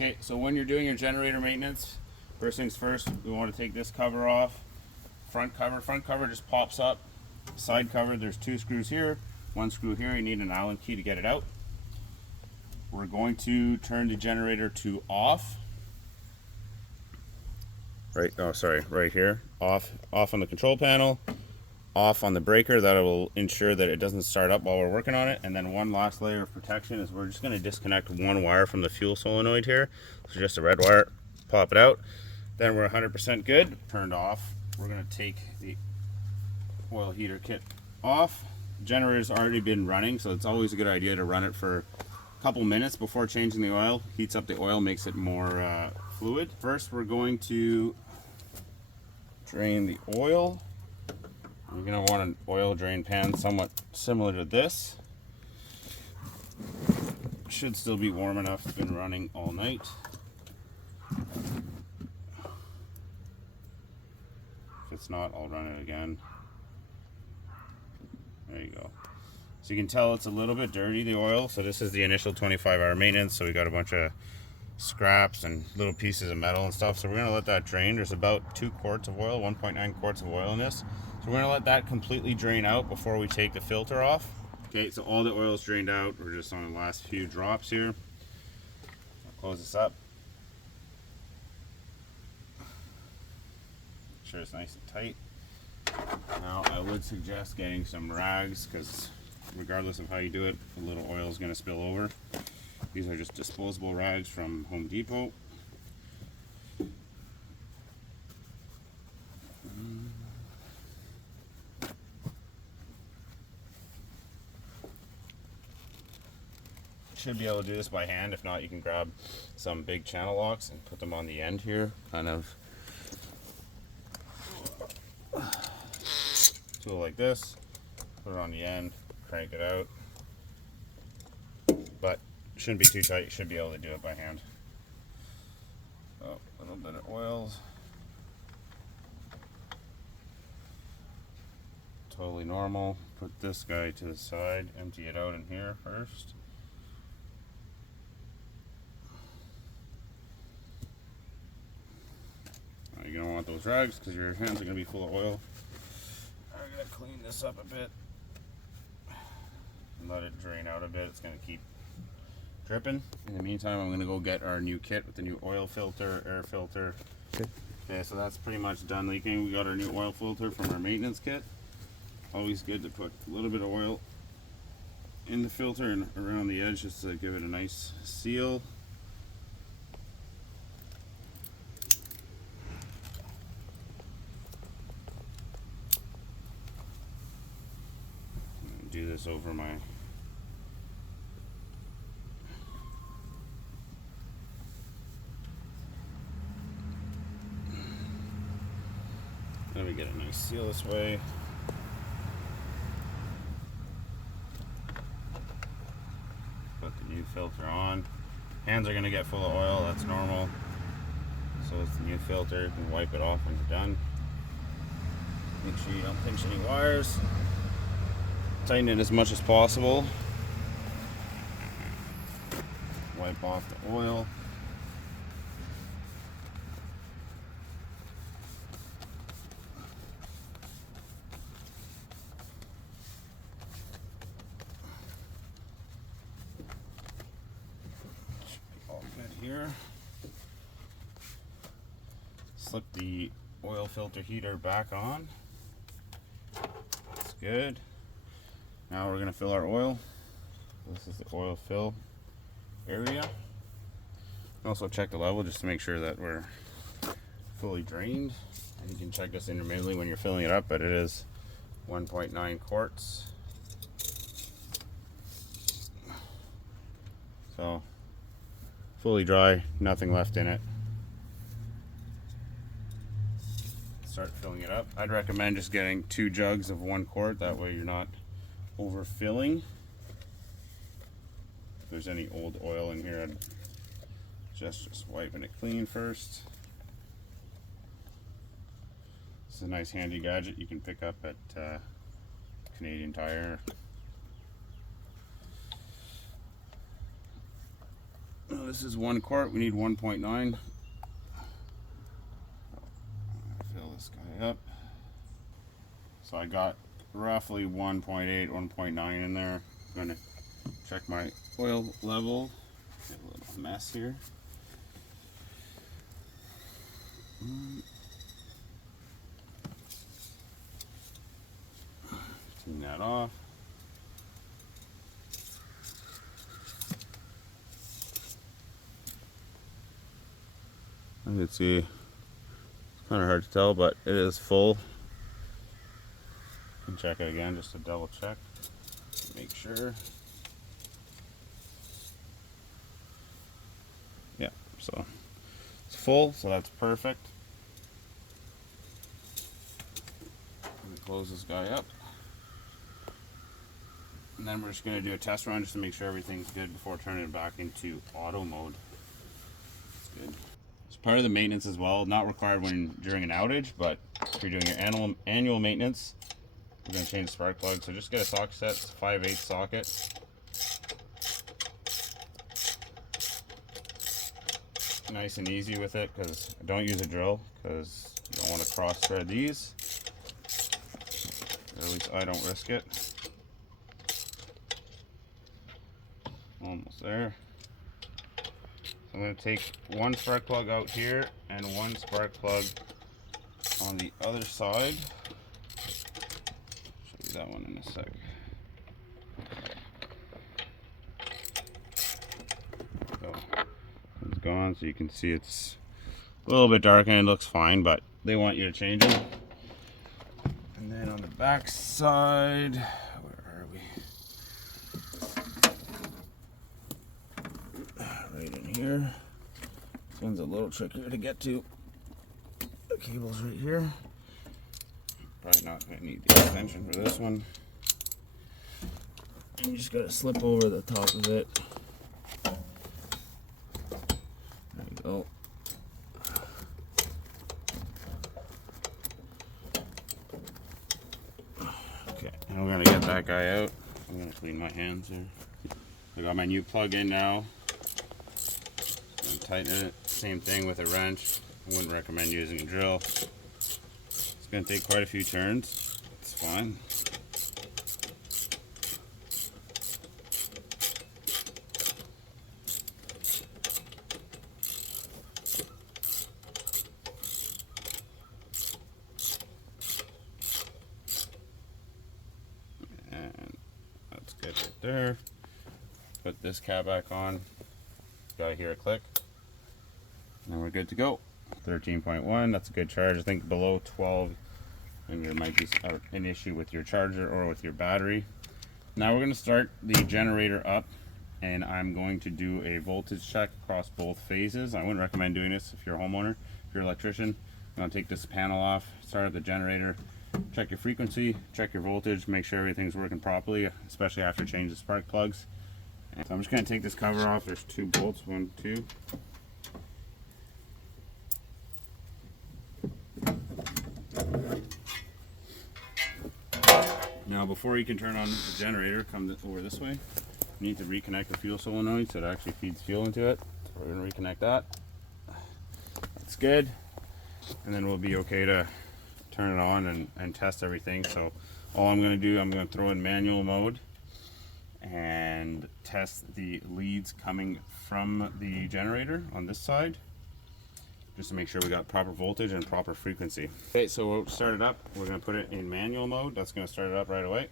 Okay, so when you're doing your generator maintenance, first things first, we want to take this cover off. Front cover just pops up. Side cover, there's 2 screws here, 1 screw here. You need an Allen key to get it out. We're going to turn the generator to off. Right here. Off on the control panel, off on the breaker. That will ensure that it doesn't start up while we're working on it. And then one last layer of protection is we're just going to disconnect one wire from the fuel solenoid here. So just a red wire, pop it out. Then we're 100% good. Turned off. We're going to take the oil heater kit off. The generator's already been running, so it's always a good idea to run it for a couple minutes before changing the oil. Heats up the oil, makes it more fluid. First, we're going to drain the oil. You're going to want an oil drain pan somewhat similar to this. Should still be warm enough. It's been running all night. If it's not, I'll run it again. There you go. So you can tell it's a little bit dirty, the oil. So this is the initial 25-hour maintenance. So we got a bunch of scraps and little pieces of metal and stuff. So we're gonna let that drain. There's about 2 quarts of oil, 1.9 quarts of oil in this. So we're gonna let that completely drain out before we take the filter off. Okay, so all the oil is drained out. We're just on the last few drops here. I'll close this up. Make sure it's nice and tight. Now I would suggest getting some rags, because regardless of how you do it, a little oil is going to spill over. These are just disposable rags from Home Depot. Should be able to do this by hand. If not, you can grab some big channel locks and put them on the end here, kind of tool like this, put it on the end, crank it out, but shouldn't be too tight. You should be able to do it by hand. Oh, a little bit of oil, totally normal. Put this guy to the side, empty it out in here first. Now you're gonna want those rags because your hands are gonna be full of oil. I'm going to clean this up a bit and let it drain out a bit. It's going to keep dripping. In the meantime, I'm going to go get our new kit with the new oil filter, air filter. Okay, so that's pretty much done leaking. We got our new oil filter from our maintenance kit. Always good to put a little bit of oil in the filter and around the edge just to give it a nice seal. Do this over my let me get a nice seal this way. Put the new filter on. Hands are going to get full of oil, that's normal. So it's the new filter. You can wipe it off when you're done. Make sure you don't pinch any wires. Tighten it as much as possible. Wipe off the oil. Should be all good here. Slip the oil filter heater back on. That's good. Now we're going to fill our oil. This is the oil fill area. Also check the level just to make sure that we're fully drained. And you can check this intermittently when you're filling it up, but it is 1.9 quarts. So fully dry, nothing left in it. Start filling it up. I'd recommend just getting 2 jugs of 1 quart. That way you're not overfilling. If there's any old oil in here, I'd just wiping it clean first. This is a nice handy gadget you can pick up at Canadian Tire. this is 1 quart, we need 1.9. Fill this guy up. So I got roughly 1.8, 1.9 in there. I'm gonna check my oil level. Get a little mess here. Clean that off. I can see it's kind of hard to tell, but it is full. And check it again just to double check, make sure. Yeah, so it's full, so that's perfect. Let me close this guy up. And then we're just going to do a test run just to make sure everything's good before turning it back into auto mode. That's good. It's part of the maintenance as well, not required when during an outage, but if you're doing your annual maintenance, we're going to change the spark plug. So just get a socket set, it's a 5/8 socket. Nice and easy with it, because don't use a drill, because you don't want to cross thread these, or at least I don't risk it. Almost there. So I'm going to take one spark plug out here and one spark plug on the other side. Show you that one in a sec. So it's gone, so you can see it's a little bit dark and it looks fine, but they want you to change them. And then on the back side, where are we? Right in here. This one's a little trickier to get to. The cable's right here. Probably not going to need the extension for this one. You just got to slip over the top of it. There you go. Okay, and we're going to get that guy out. I'm going to clean my hands here. I got my new plug in now. Tighten it, same thing with a wrench. I wouldn't recommend using a drill. It's going to take quite a few turns. It's fine. And that's good right there. Put this cap back on. Gotta hear a click. And we're good to go. 13.1, that's a good charge. I think below 12 and there might be an issue with your charger or with your battery. Now we're going to start the generator up, and I'm going to do a voltage check across both phases. I wouldn't recommend doing this if you're a homeowner. If you're an electrician, I'm going to take this panel off, start up the generator, check your frequency, check your voltage, make sure everything's working properly, especially after changing the spark plugs. And so I'm just going to take this cover off. There's 2 bolts, 1, 2. Now before you can turn on the generator, come over this way. You need to reconnect the fuel solenoid so it actually feeds fuel into it. So we're going to reconnect that. That's good. And then we'll be okay to turn it on and test everything. So all I'm going to do, I'm going to throw in manual mode and test the leads coming from the generator on this side, just to make sure we got proper voltage and proper frequency. Okay, so we'll start it up. We're going to put it in manual mode. That's going to start it up right away.